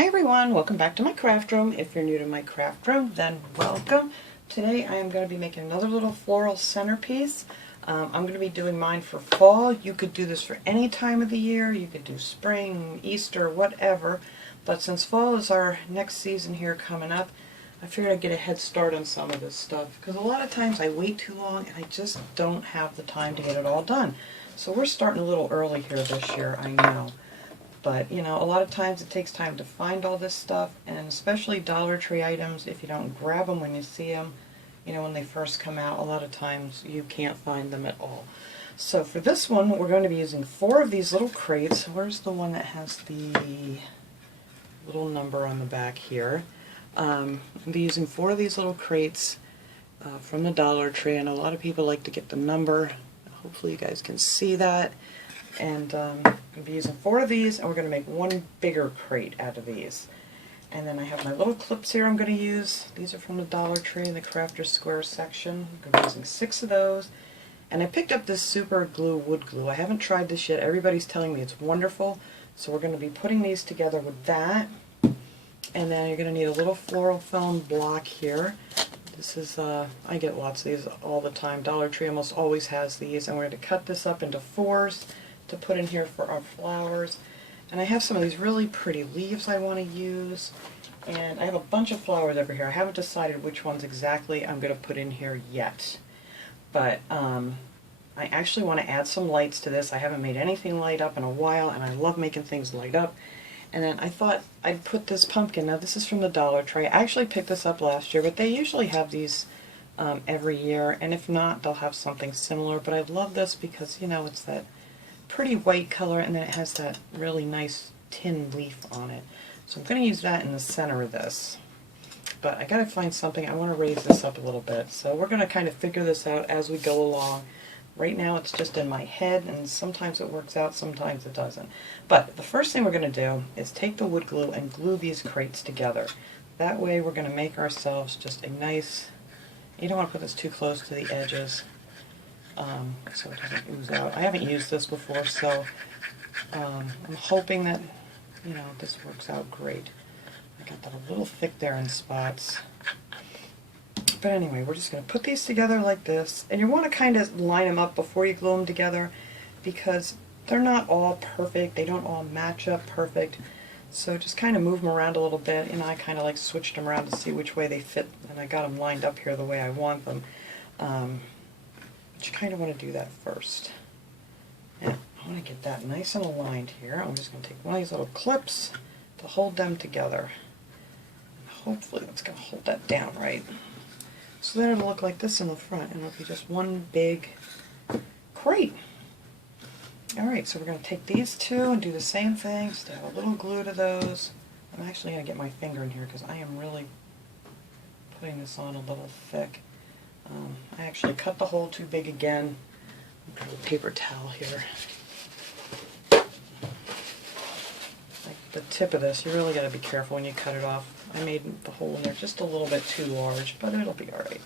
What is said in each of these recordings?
Hi everyone, welcome back to my craft room. If you're new to my craft room, then welcome. Today I am going to be making another little floral centerpiece. I'm going to be doing mine for fall. You could do this for any time of the year. You could do spring, Easter, whatever. But since fall is our next season here coming up, I figured I'd get a head start on some of this stuff. Because a lot of times I wait too long and I just don't have the time to get it all done. So we're starting a little early here this year, I know. But, you know, a lot of times it takes time to find all this stuff, and especially Dollar Tree items, if you don't grab them when you see them, you know, when they first come out, a lot of times you can't find them at all. So for this one, we're going to be using 4 of these little crates. Where's the one that has the little number on the back here? I'll be using 4 of these little crates from the Dollar Tree, and a lot of people like to get the number. Hopefully you guys can see that. And I'll be using 4 of these, and we're going to make one bigger crate out of these. And then I have my little clips here I'm going to use. These are from the Dollar Tree in the Crafter's Square section. I'm going to be using 6 of those. And I picked up this super glue wood glue. I haven't tried this yet. Everybody's telling me it's wonderful. So we're going to be putting these together with that. And then you're going to need a little floral foam block here. This is, I get lots of these all the time. Dollar Tree almost always has these. And we're going to cut this up into 4s. To put in here for our flowers. And I have some of these really pretty leaves I want to use, and I have a bunch of flowers over here. I haven't decided which ones exactly I'm going to put in here yet, but I actually want to add some lights to this. I haven't made anything light up in a while, and I love making things light up. And then I thought I'd put this pumpkin. Now this is from the Dollar Tree. I actually picked this up last year, but they usually have these every year, and if not, they'll have something similar. But I love this because, you know, it's that pretty white color, and then it has that really nice tin leaf on it. So I'm going to use that in the center of this. But I got to find something. I want to raise this up a little bit. So we're going to kind of figure this out as we go along. Right now it's just in my head, and sometimes it works out, sometimes it doesn't. But the first thing we're going to do is take the wood glue and glue these crates together. That way we're going to make ourselves just a nice, you don't want to put this too close to the edges. So it doesn't ooze out. I haven't used this before, so I'm hoping that, you know, this works out great. I got that a little thick there in spots. But anyway, we're just going to put these together like this, and you want to kind of line them up before you glue them together because they're not all perfect. They don't all match up perfect. So just kind of move them around a little bit, and I kind of like switched them around to see which way they fit, and I got them lined up here the way I want them. But you kind of want to do that first. And I want to get that nice and aligned here. I'm just going to take one of these little clips to hold them together. And hopefully that's going to hold that down right. So then it'll look like this in the front, and it'll be just one big crate. Alright, so we're going to take these 2 and do the same thing. Just add a little glue to those. I'm actually going to get my finger in here because I am really putting this on a little thick. I actually cut the hole too big again. I've got a paper towel here. Like the tip of this, you really got to be careful when you cut it off. I made the hole in there just a little bit too large, but it'll be alright.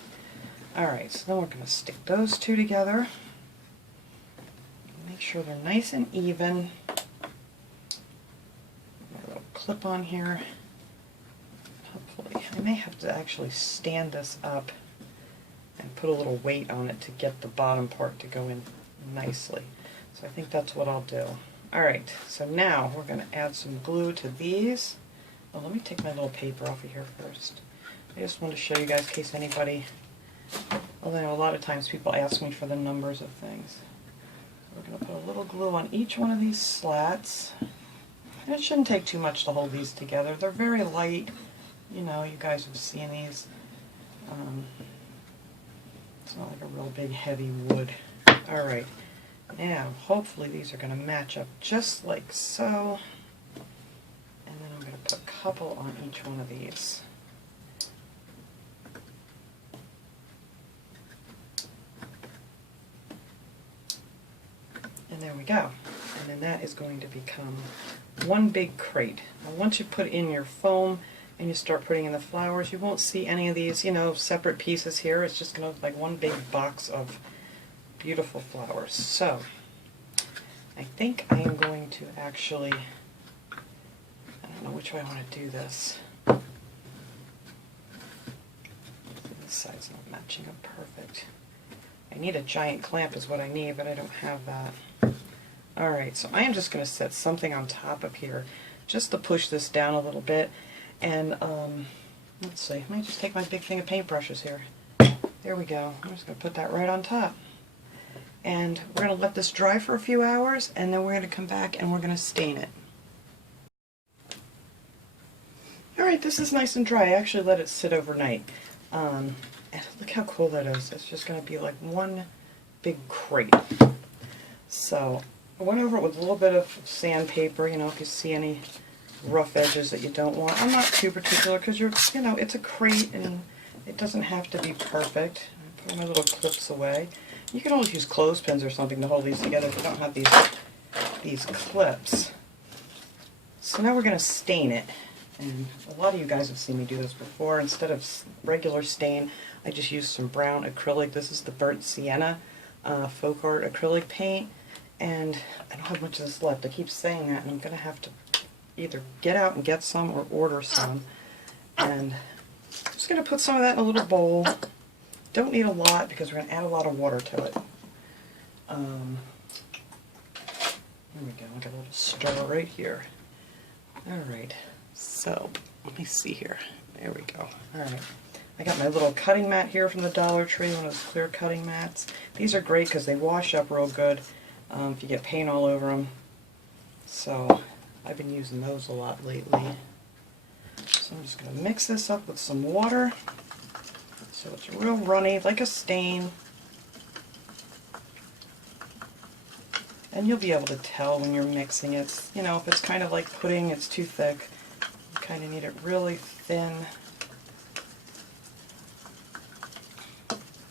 Alright, so then we're going to stick those 2 together. Make sure they're nice and even. A little clip on here. Hopefully, I may have to actually stand this up and put a little weight on it to get the bottom part to go in nicely. So I think that's what I'll do. Alright, so now we're going to add some glue to these. Well, let me take my little paper off of here first. I just wanted to show you guys in case anybody, although a lot of times people ask me for the numbers of things. We're going to put a little glue on each one of these slats. And it shouldn't take too much to hold these together. They're very light. You know, you guys have seen these. It's not like a real big heavy wood. Alright, now hopefully these are going to match up just like so. And then I'm going to put a couple on each one of these. And there we go. And then that is going to become one big crate. Now once you put in your foam and you start putting in the flowers, you won't see any of these, you know, separate pieces here. It's just going to look like one big box of beautiful flowers. So, I think I am going to actually, I don't don't know which way I want to do this. This side's not matching up perfect. I need a giant clamp is what I need, but I don't have that. Alright, so I am just going to set something on top of here just to push this down a little bit. And let's see, I might just take my big thing of paintbrushes here. There we go. I'm just going to put that right on top. And we're going to let this dry for a few hours, and then we're going to come back and we're going to stain it. Alright, this is nice and dry. I actually let it sit overnight. And look how cool that is. It's just going to be like one big crate. So I went over it with a little bit of sandpaper, you know, if you see any rough edges that you don't want. I'm not too particular because you know, it's a crate and it doesn't have to be perfect. I put my little clips away. You can always use clothespins or something to hold these together if you don't have these clips. So now we're going to stain it. And a lot of you guys have seen me do this before. Instead of regular stain, I just used some brown acrylic. This is the Burnt Sienna Folk Art acrylic paint. And I don't have much of this left. I keep saying that, and I'm going to have to either get out and get some or order some. And I'm just going to put some of that in a little bowl. Don't need a lot because we're going to add a lot of water to it. There we go. I got a little stir right here. Alright, so let me see here. There we go. Alright. I got my little cutting mat here from the Dollar Tree, one of those clear cutting mats. These are great because they wash up real good if you get paint all over them. So I've been using those a lot lately. So I'm just going to mix this up with some water so it's real runny, like a stain. And you'll be able to tell when you're mixing it. You know, if it's kind of like pudding, it's too thick. You kind of need it really thin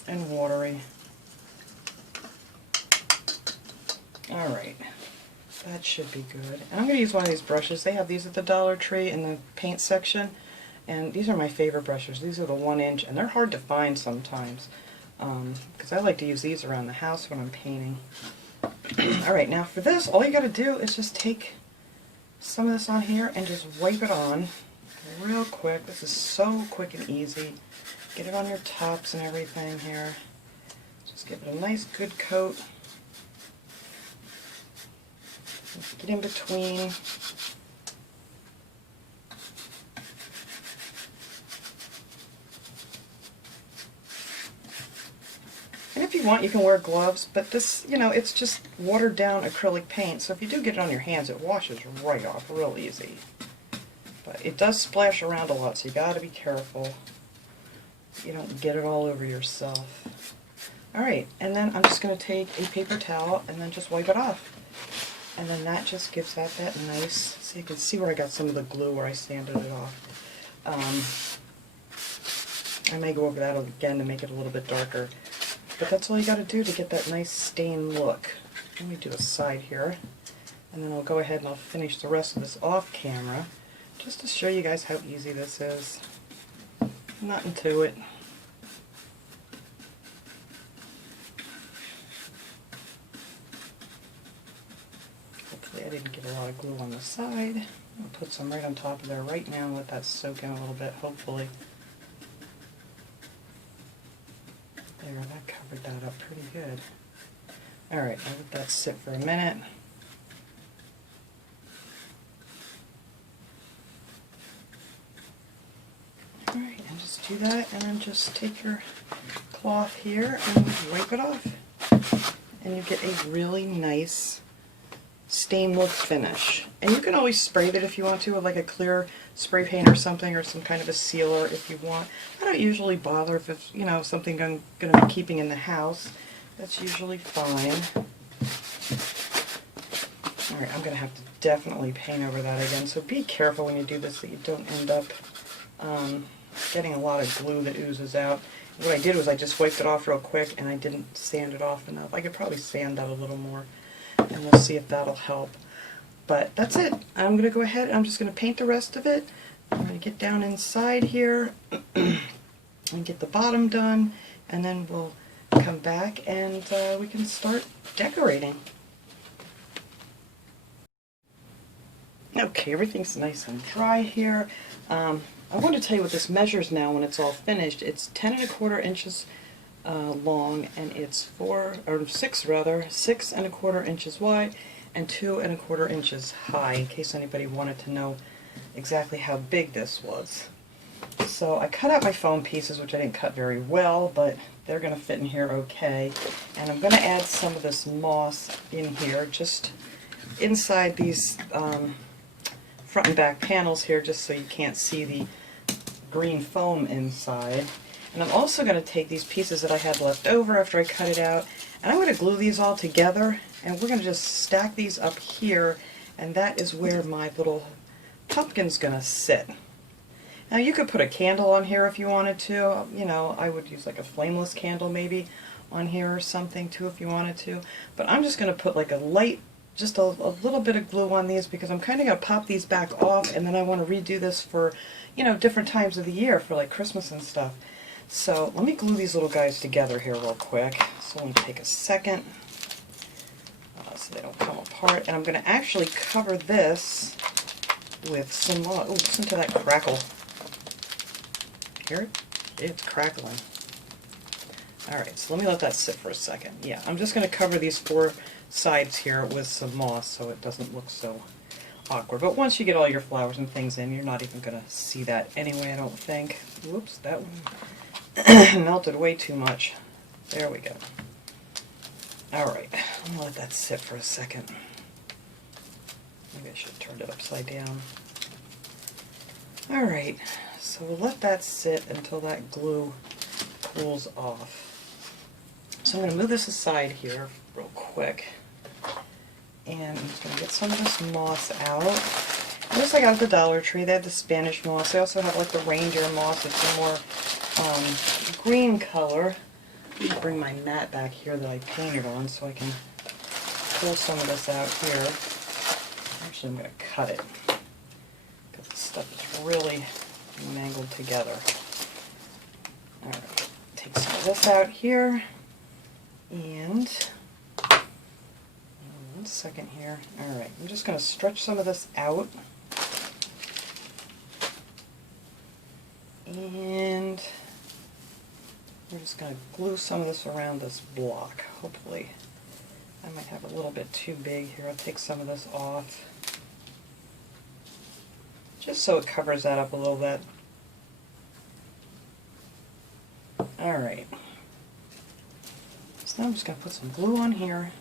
and watery. Alright, that should be good. And I'm going to use one of these brushes. They have these at the Dollar Tree in the paint section. And these are my favorite brushes. These are the 1-inch, and they're hard to find sometimes. Because I like to use these around the house when I'm painting. Alright, now for this, all you got to do is just take some of this on here and just wipe it on real quick. This is so quick and easy. Get it on your tops and everything here. Just give it a nice good coat. Get in between. And if you want, you can wear gloves, but this, you know, it's just watered down acrylic paint, so if you do get it on your hands, it washes right off real easy. But it does splash around a lot, so you gotta be careful you don't get it all over yourself. Alright, and then I'm just going to take a paper towel and then just wipe it off. And then that just gives that nice, so you can see where I got some of the glue where I sanded it off. I may go over that again to make it a little bit darker. But that's all you got to do to get that nice stained look. Let me do a side here. And then I'll go ahead and I'll finish the rest of this off camera, just to show you guys how easy this is. Nothing to it. Hopefully I didn't get a lot of glue on the side. I'll put some right on top of there right now and let that soak in a little bit, hopefully. There, that covered that up pretty good. Alright, I'll let that sit for a minute. Alright, and just do that, and then just take your cloth here and wipe it off. And you get a really nice stain look finish. And you can always spray it if you want to with like a clear spray paint or something, or some kind of a sealer if you want. I don't usually bother if it's, you know, something I'm going to be keeping in the house. That's usually fine. Alright, I'm going to have to definitely paint over that again, so be careful when you do this that you don't end up getting a lot of glue that oozes out. What I did was I just wiped it off real quick and I didn't sand it off enough. I could probably sand that a little more, and we'll see if that'll help. But that's it. I'm going to go ahead and I'm just going to paint the rest of it. I'm going to get down inside here and get the bottom done, and then we'll come back and we can start decorating. Okay, everything's nice and dry here. I want to tell you what this measures now when it's all finished. It's 10 1/4 inches long, and it's 6 1/4 inches wide and 2 1/4 inches high, in case anybody wanted to know exactly how big this was. So I cut out my foam pieces, which I didn't cut very well, but they're going to fit in here okay. And I'm going to add some of this moss in here, just inside these front and back panels here, just so you can't see the green foam inside. And I'm also going to take these pieces that I had left over after I cut it out, and I'm going to glue these all together, and we're going to just stack these up here, and that is where my little pumpkin's going to sit. Now you could put a candle on here if you wanted to. You know, I would use like a flameless candle maybe on here or something too if you wanted to. But I'm just going to put like a light, just a little bit of glue on these, because I'm kind of going to pop these back off, and then I want to redo this for, you know, different times of the year for like Christmas and stuff. So let me glue these little guys together here real quick. So I'm going to take a second so they don't come apart. And I'm going to actually cover this with some, oh, listen to that crackle. Hear it? It's crackling. Alright, so let me let that sit for a second. Yeah, I'm just going to cover these 4 sides here with some moss so it doesn't look so awkward. But once you get all your flowers and things in, you're not even going to see that anyway, I don't think. Whoops, that one melted way too much. There we go. Alright, I'm going to let that sit for a second. Maybe I should have turned it upside down. Alright, so we'll let that sit until that glue cools off. So I'm going to move this aside here real quick. And I'm just going to get some of this moss out. And this I got at the Dollar Tree. They have the Spanish moss. They also have like the reindeer moss. It's a more green color. I'm going to bring my mat back here that I painted on so I can pull some of this out here. Actually, I'm going to cut it, because this stuff is really mangled together. Alright, take some of this out here, and one second here. Alright, I'm just going to stretch some of this out, and we're just going to glue some of this around this block. Hopefully, I might have a little bit too big here. I'll take some of this off, just so it covers that up a little bit. Alright, so now I'm just going to put some glue on here.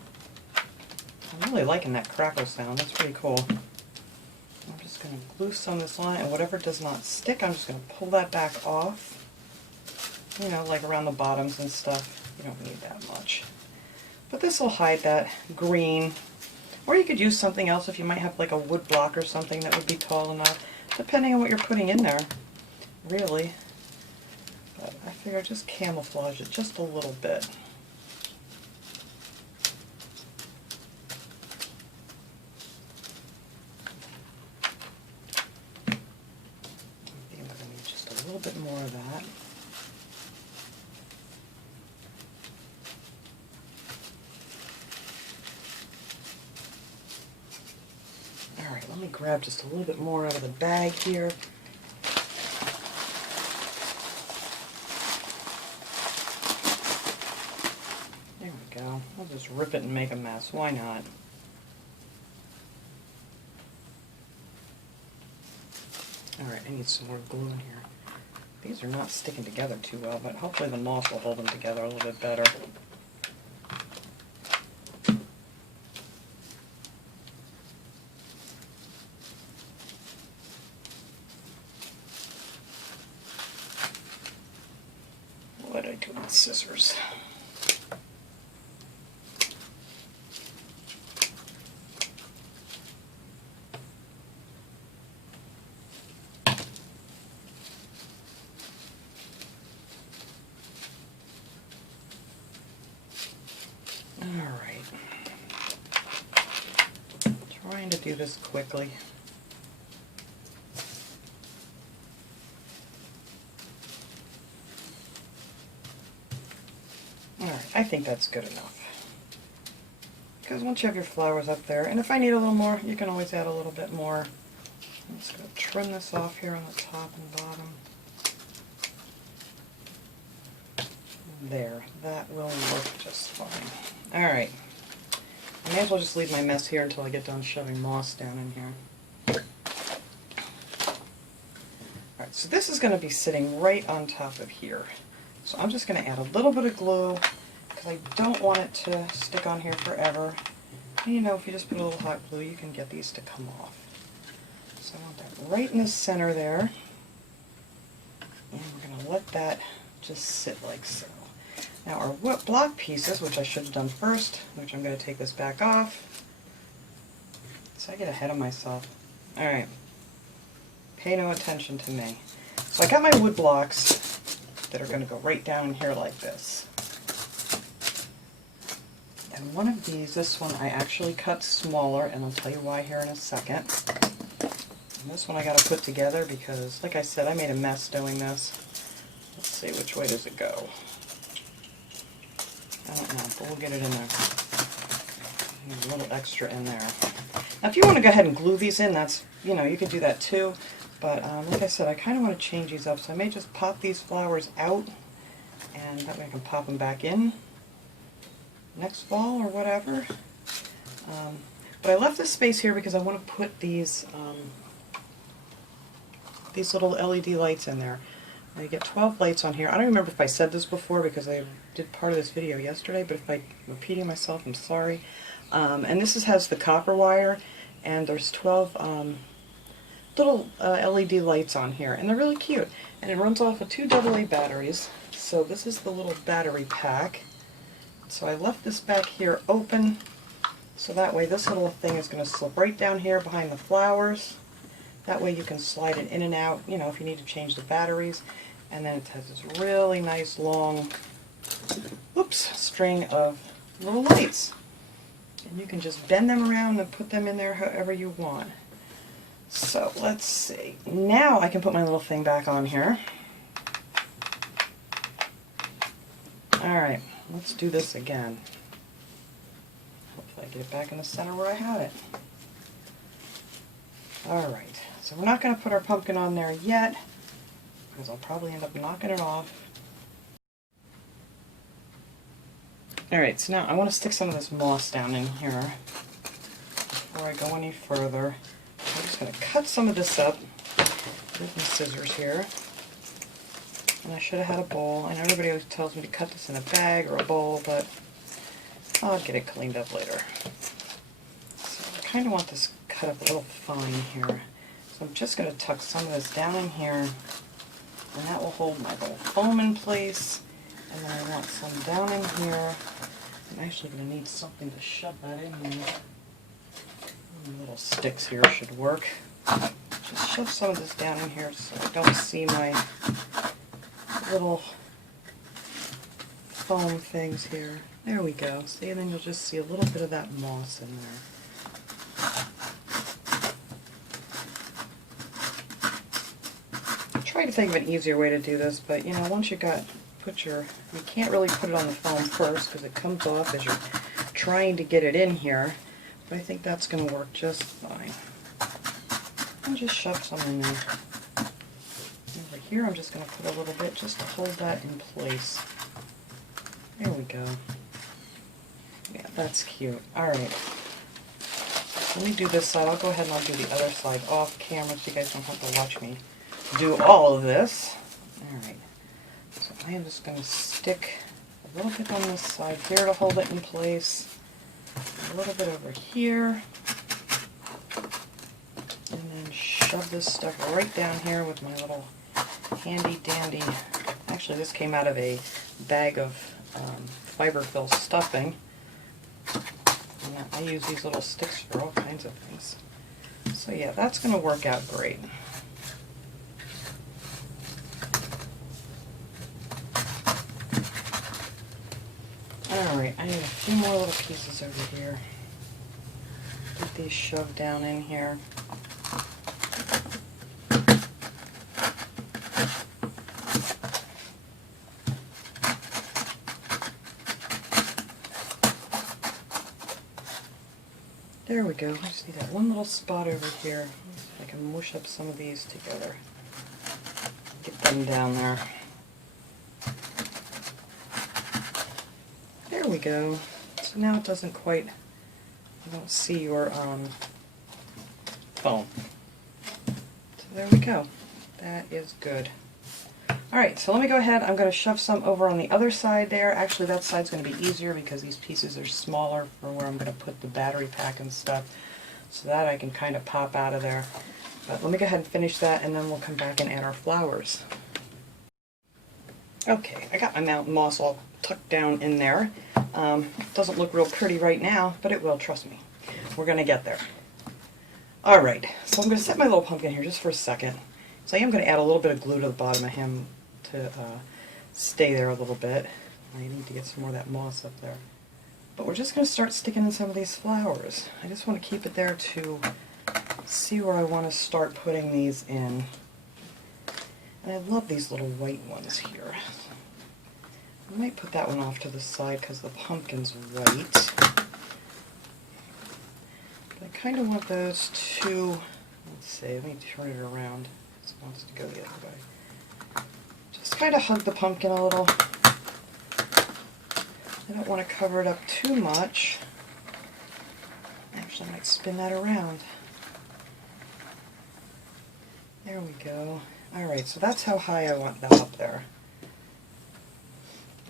I'm really liking that crackle sound, that's pretty cool. I'm just going to glue some of this on, and whatever does not stick, I'm just going to pull that back off. You know, like around the bottoms and stuff. You don't need that much. But this will hide that green. Or you could use something else if you might have like a wood block or something that would be tall enough, depending on what you're putting in there, really. But I figure I'll just camouflage it just a little bit. I think I'm going to need just a little bit more of that. Alright, let me grab just a little bit more out of the bag here. There we go. I'll just rip it and make a mess. Why not? Alright, I need some more glue in here. These are not sticking together too well, but hopefully the moss will hold them together a little bit better. What did I do with scissors? Alright. Trying to do this quickly. Alright, I think that's good enough. Because once you have your flowers up there, and if I need a little more, you can always add a little bit more. I'm just going to trim this off here on the top and bottom. There, that will work just fine. Alright, I may as well just leave my mess here until I get done shoving moss down in here. Alright, so this is going to be sitting right on top of here. So I'm just going to add a little bit of glue because I don't want it to stick on here forever. And you know, if you just put a little hot glue, you can get these to come off. So I want that right in the center there. And we're going to let that just sit like so. Now our block pieces, which I should have done first, which I'm going to take this back off. So I get ahead of myself. Alright. Pay no attention to me. So I got my wood blocks that are going to go right down in here like this. And one of these, this one I actually cut smaller, and I'll tell you why here in a second. And this one I got to put together because, like I said, I made a mess doing this. Let's see, which way does it go? I don't know, but we'll get it in there. There's a little extra in there. Now if you want to go ahead and glue these in, that's, you know, you could do that too. But like I said, I kind of want to change these up, so I may just pop these flowers out, and that way I can pop them back in next fall or whatever. But I left this space here because I want to put these little LED lights in there. Now you get 12 lights on here. I don't remember if I said this before because I did part of this video yesterday, but if I'm repeating myself, I'm sorry. And this has the copper wire, and there's 12 little LED lights on here, and they're really cute. And it runs off of 2 AA batteries. So this is the little battery pack. So I left this back here open, so that way this little thing is going to slip right down here behind the flowers. That way you can slide it in and out, you know, if you need to change the batteries. And then it has this really nice long, string of little lights. And you can just bend them around and put them in there however you want. So let's see. Now I can put my little thing back on here. Alright, let's do this again. Hopefully I get it back in the center where I had it. Alright, so we're not going to put our pumpkin on there yet, because I'll probably end up knocking it off. Alright, so now I want to stick some of this moss down in here before I go any further. I'm just going to cut some of this up with my scissors here. And I should have had a bowl. I know everybody always tells me to cut this in a bag or a bowl, but I'll get it cleaned up later. So I kind of want this cut up a little fine here. So I'm just going to tuck some of this down in here, and that will hold my little foam in place. And then I want some down in here. I'm actually going to need something to shove that in here. Little sticks here should work. Just shove some of this down in here so I don't see my little foam things here. There we go. See, and then you'll just see a little bit of that moss in there. Try to think of an easier way to do this, but you know, once you you can't really put it on the foam first because it comes off as you're trying to get it in here. But I think that's going to work just fine. I'll just shove some in there. Over here I'm just going to put a little bit just to hold that in place. There we go. Yeah, that's cute. Alright. Let me do this side. I'll go ahead and I'll do the other side off camera so you guys don't have to watch me do all of this. Alright. So I am just going to stick a little bit on this side here to hold it in place. A little bit over here, and then shove this stuff right down here with my little handy dandy, actually this came out of a bag of fiberfill stuffing, and I use these little sticks for all kinds of things. So yeah, that's going to work out great. Alright, I need a few more little pieces over here. Get these shoved down in here. There we go. I just need that one little spot over here. Let's see if I can mush up some of these together. Get them down there. There we go. So now it doesn't quite, you don't see your foam. So there we go. That is good. Alright, so let me go ahead. I'm going to shove some over on the other side there. Actually, that side's going to be easier because these pieces are smaller for where I'm going to put the battery pack and stuff. So that I can kind of pop out of there. But let me go ahead and finish that, and then we'll come back and add our flowers. Okay, I got my mountain moss all tucked down in there. Doesn't look real pretty right now, but it will, trust me. We're going to get there. Alright, so I'm going to set my little pumpkin here just for a second. So I am going to add a little bit of glue to the bottom of him to stay there a little bit. I need to get some more of that moss up there. But we're just going to start sticking in some of these flowers. I just want to keep it there to see where I want to start putting these in. And I love these little white ones here. I might put that one off to the side because the pumpkin's white. But I kind of want those two, let's see, let me turn it around. This wants to go the other way. Just kind of hug the pumpkin a little. I don't want to cover it up too much. Actually, I might spin that around. There we go. Alright, so that's how high I want that up there.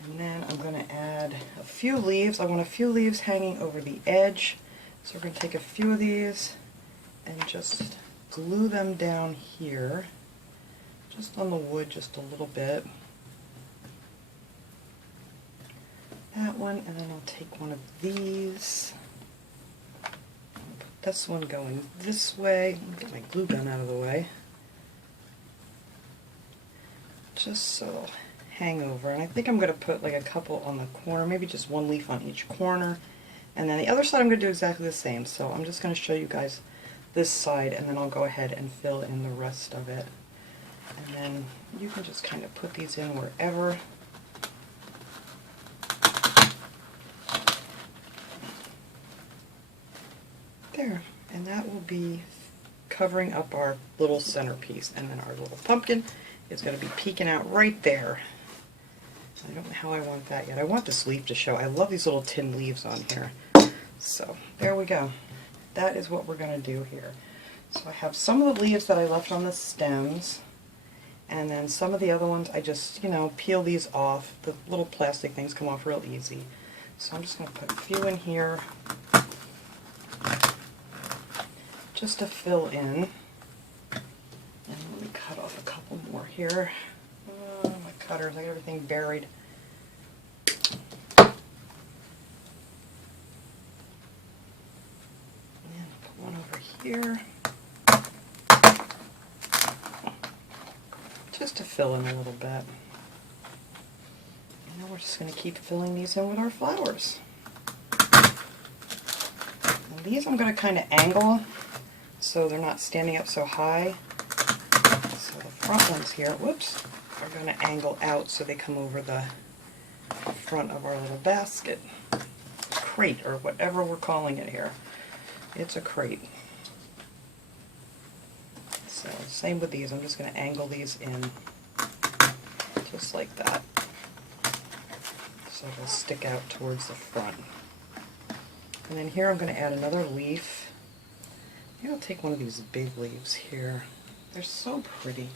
And then I'm going to add a few leaves. I want a few leaves hanging over the edge. So we're going to take a few of these and just glue them down here. Just on the wood, just a little bit. That one, and then I'll take one of these. I'll put this one going this way. Let me get my glue gun out of the way. Just so it'll hang over. And I think I'm going to put like a couple on the corner, maybe just one leaf on each corner. And then the other side I'm going to do exactly the same. So I'm just going to show you guys this side, and then I'll go ahead and fill in the rest of it. And then you can just kind of put these in wherever. There, and that will be covering up our little centerpiece, and then our little pumpkin is going to be peeking out right there. I don't know how I want that yet. I want this leaf to show. I love these little tin leaves on here. So there we go. That is what we're going to do here. So I have some of the leaves that I left on the stems, and then some of the other ones I just, you know, peel these off. The little plastic things come off real easy. So I'm just going to put a few in here just to fill in. And let me cut off a couple more here. My cutters, I got everything buried. And put one over here. Just to fill in a little bit. And now we're just going to keep filling these in with our flowers. And these I'm going to kind of angle so they're not standing up so high. So the front ones here, whoops, are going to angle out so they come over the front of our little basket. Crate, or whatever we're calling it here. It's a crate. So same with these, I'm just going to angle these in just like that. So they'll stick out towards the front. And then here I'm going to add another leaf. Maybe I'll take one of these big leaves here. They're so pretty.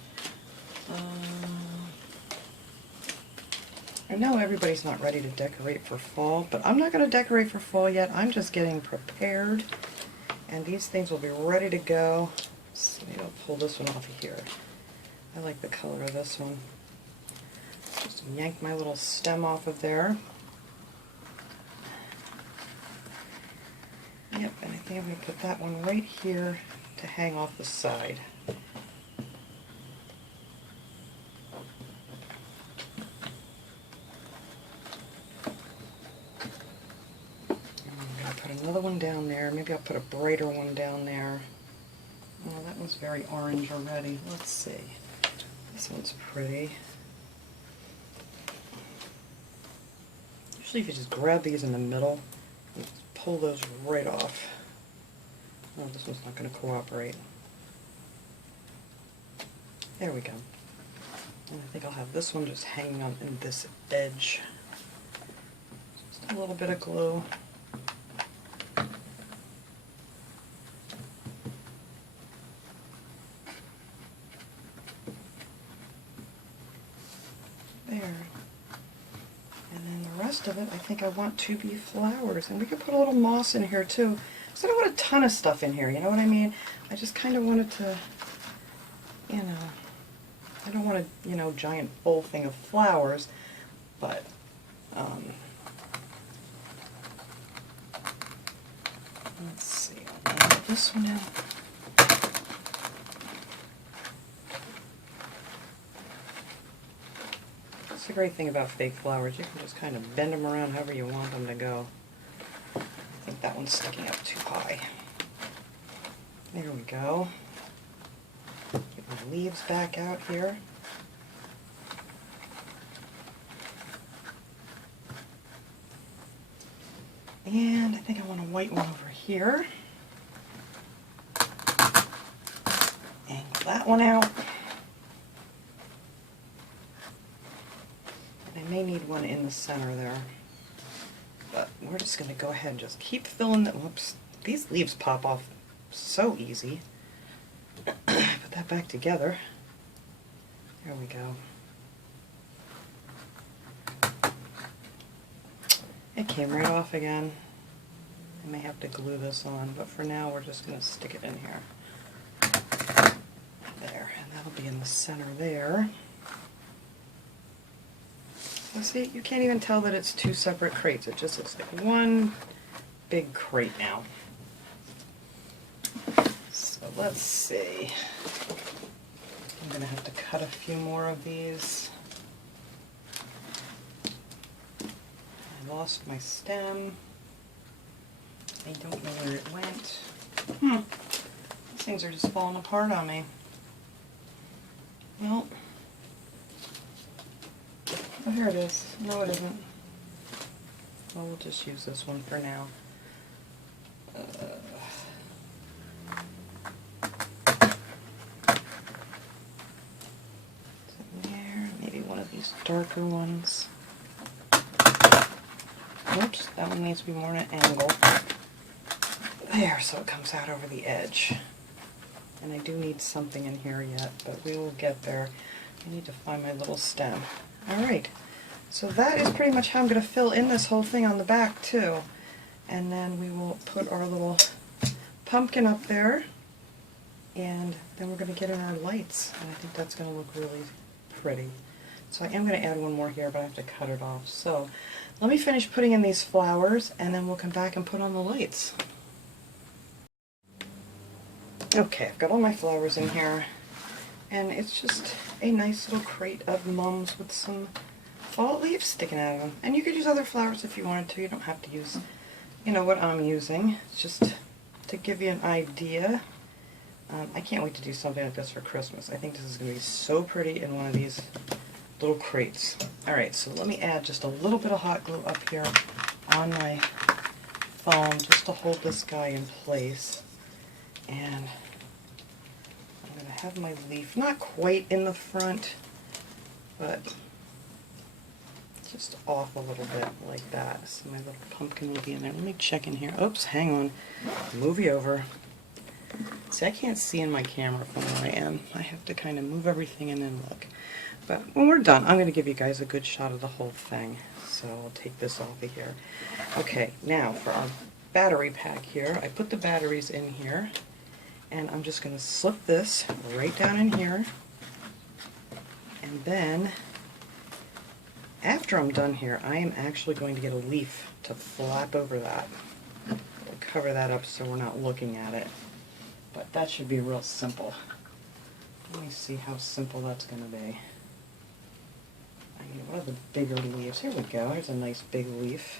I know everybody's not ready to decorate for fall, but I'm not going to decorate for fall yet. I'm just getting prepared, and these things will be ready to go. So maybe I'll pull this one off of here. I like the color of this one. Just yank my little stem off of there. Yep, and I think I'm going to put that one right here to hang off the side. Another one down there. Maybe I'll put a brighter one down there. Oh, that one's very orange already. Let's see. This one's pretty. Usually if you just grab these in the middle and pull those right off. Oh, this one's not going to cooperate. There we go. And I think I'll have this one just hanging on in this edge. Just a little bit of glue. There. And then the rest of it, I think I want to be flowers. And we could put a little moss in here too. Because I don't want a ton of stuff in here, you know what I mean? I just kind of wanted to, you know, I don't want a, you know, giant full thing of flowers, but, let's see, I'll get this one out. That's the great thing about fake flowers. You can just kind of bend them around however you want them to go. I think that one's sticking up too high. There we go. Get my leaves back out here. And I think I want a white one over here. Angle that one out. I may need one in the center there. But we're just going to go ahead and just keep filling the, whoops, these leaves pop off so easy. Put that back together. There we go. It came right off again. I may have to glue this on, but for now we're just going to stick it in here. There, and that'll be in the center there. So see, you can't even tell that it's two separate crates. It just looks like one big crate now. So let's see. I'm going to have to cut a few more of these. I lost my stem. I don't know where it went. These things are just falling apart on me. Well, oh, here it is. No, it isn't. Well, we'll just use this one for now. There, maybe one of these darker ones. Oops, that one needs to be more at an angle. There, so it comes out over the edge. And I do need something in here yet, but we will get there. I need to find my little stem. Alright, so that is pretty much how I'm going to fill in this whole thing on the back too. And then we will put our little pumpkin up there, and then we're going to get in our lights. And I think that's going to look really pretty. So I am going to add one more here, but I have to cut it off. So let me finish putting in these flowers, and then we'll come back and put on the lights. Okay, I've got all my flowers in here, and it's just a nice little crate of mums with some fall leaves sticking out of them. And you could use other flowers if you wanted to. You don't have to use, you know, what I'm using. It's just to give you an idea. I can't wait to do something like this for Christmas. I think this is going to be so pretty in one of these little crates. Alright, so let me add just a little bit of hot glue up here on my foam just to hold this guy in place. And I'm going to have my leaf not quite in the front, but just off a little bit like that. So my little pumpkin will be in there. Let me check in here. Oops, hang on. Move you over. See, I can't see in my camera from where I am. I have to kind of move everything and then look. But when we're done, I'm going to give you guys a good shot of the whole thing. So I'll take this off of here. Okay, now for our battery pack here, I put the batteries in here. And I'm just going to slip this right down in here. And then, after I'm done here, I am actually going to get a leaf to flap over that. We'll cover that up so we're not looking at it. But that should be real simple. Let me see how simple that's going to be. I need one of the bigger leaves. Here we go. Here's a nice big leaf.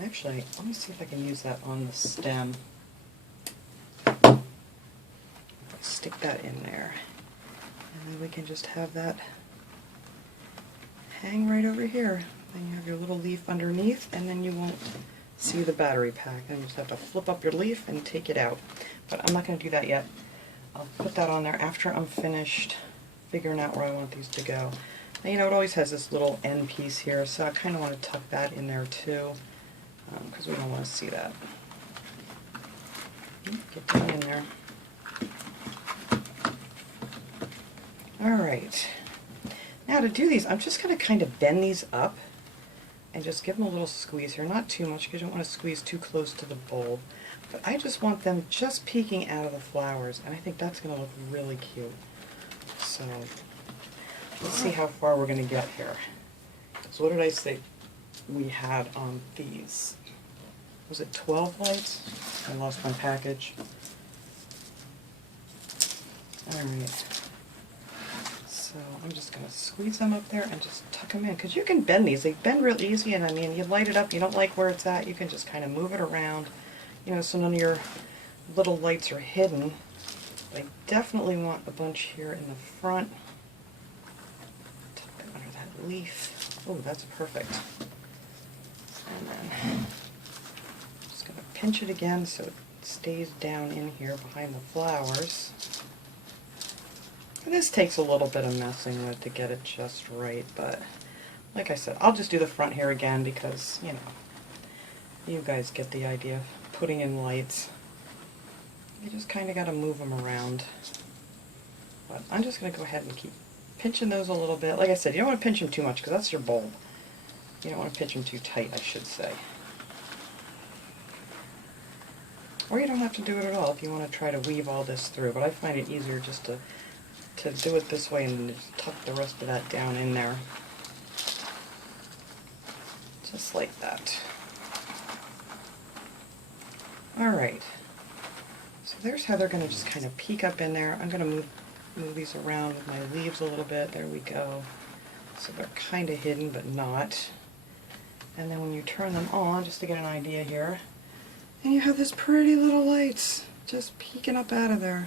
Actually, let me see if I can use that on the stem. Stick that in there. And then we can just have that hang right over here. Then you have your little leaf underneath, and then you won't see the battery pack. Then you just have to flip up your leaf and take it out. But I'm not going to do that yet. I'll put that on there after I'm finished figuring out where I want these to go. Now, you know, it always has this little end piece here, so I kind of want to tuck that in there too, because we don't want to see that. Get down in there. Alright, now to do these, I'm just going to kind of bend these up and just give them a little squeeze here. Not too much because you don't want to squeeze too close to the bulb, but I just want them just peeking out of the flowers, and I think that's going to look really cute. So let's see how far we're going to get here. So what did I say we had on these? Was it 12 lights? I lost my package. Alright. So I'm just going to squeeze them up there and just tuck them in. Because you can bend these. They bend real easy, and I mean, you light it up, you don't like where it's at, you can just kind of move it around. You know, so none of your little lights are hidden. But I definitely want a bunch here in the front. Tuck them under that leaf. Oh, that's perfect. And then just going to pinch it again so it stays down in here behind the flowers. And this takes a little bit of messing with to get it just right, but like I said, I'll just do the front here again because, you know, you guys get the idea of putting in lights. You just kind of got to move them around. But I'm just going to go ahead and keep pinching those a little bit. Like I said, you don't want to pinch them too much because that's your bulb. You don't want to pinch them too tight, I should say. Or you don't have to do it at all if you want to try to weave all this through, but I find it easier just to do it this way and just tuck the rest of that down in there. Just like that. Alright. So there's how they're going to just kind of peek up in there. I'm going to move these around with my leaves a little bit. There we go. So they're kind of hidden, but not. And then when you turn them on, just to get an idea here, and you have this pretty little lights just peeking up out of there.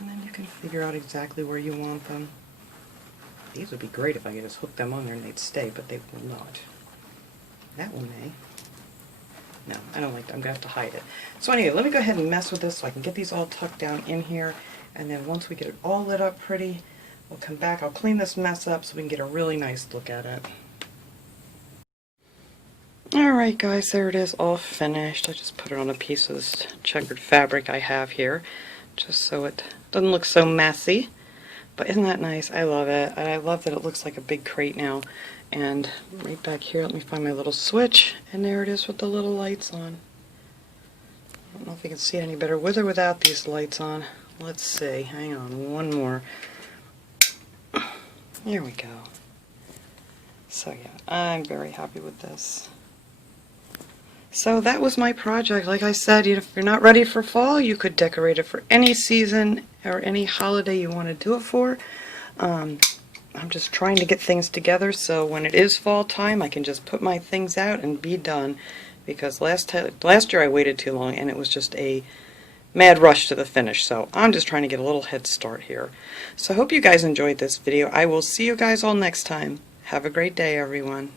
And then you can figure out exactly where you want them. These would be great if I could just hook them on there and they'd stay, but they will not. That one may. No, I don't like that. I'm going to have to hide it. So anyway, let me go ahead and mess with this so I can get these all tucked down in here. And then once we get it all lit up pretty, we'll come back. I'll clean this mess up so we can get a really nice look at it. Alright guys, there it is, all finished. I just put it on a piece of this checkered fabric I have here, just so it doesn't look so messy. But isn't that nice? I love it. And I love that it looks like a big crate now. And right back here, let me find my little switch, and there it is with the little lights on. I don't know if you can see it any better with or without these lights on. Let's see. Hang on, one more. Here we go. So yeah, I'm very happy with this. So that was my project. Like I said, if you're not ready for fall, you could decorate it for any season or any holiday you want to do it for. I'm just trying to get things together so when it is fall time, I can just put my things out and be done. Because last year I waited too long and it was just a mad rush to the finish. So I'm just trying to get a little head start here. So I hope you guys enjoyed this video. I will see you guys all next time. Have a great day, everyone.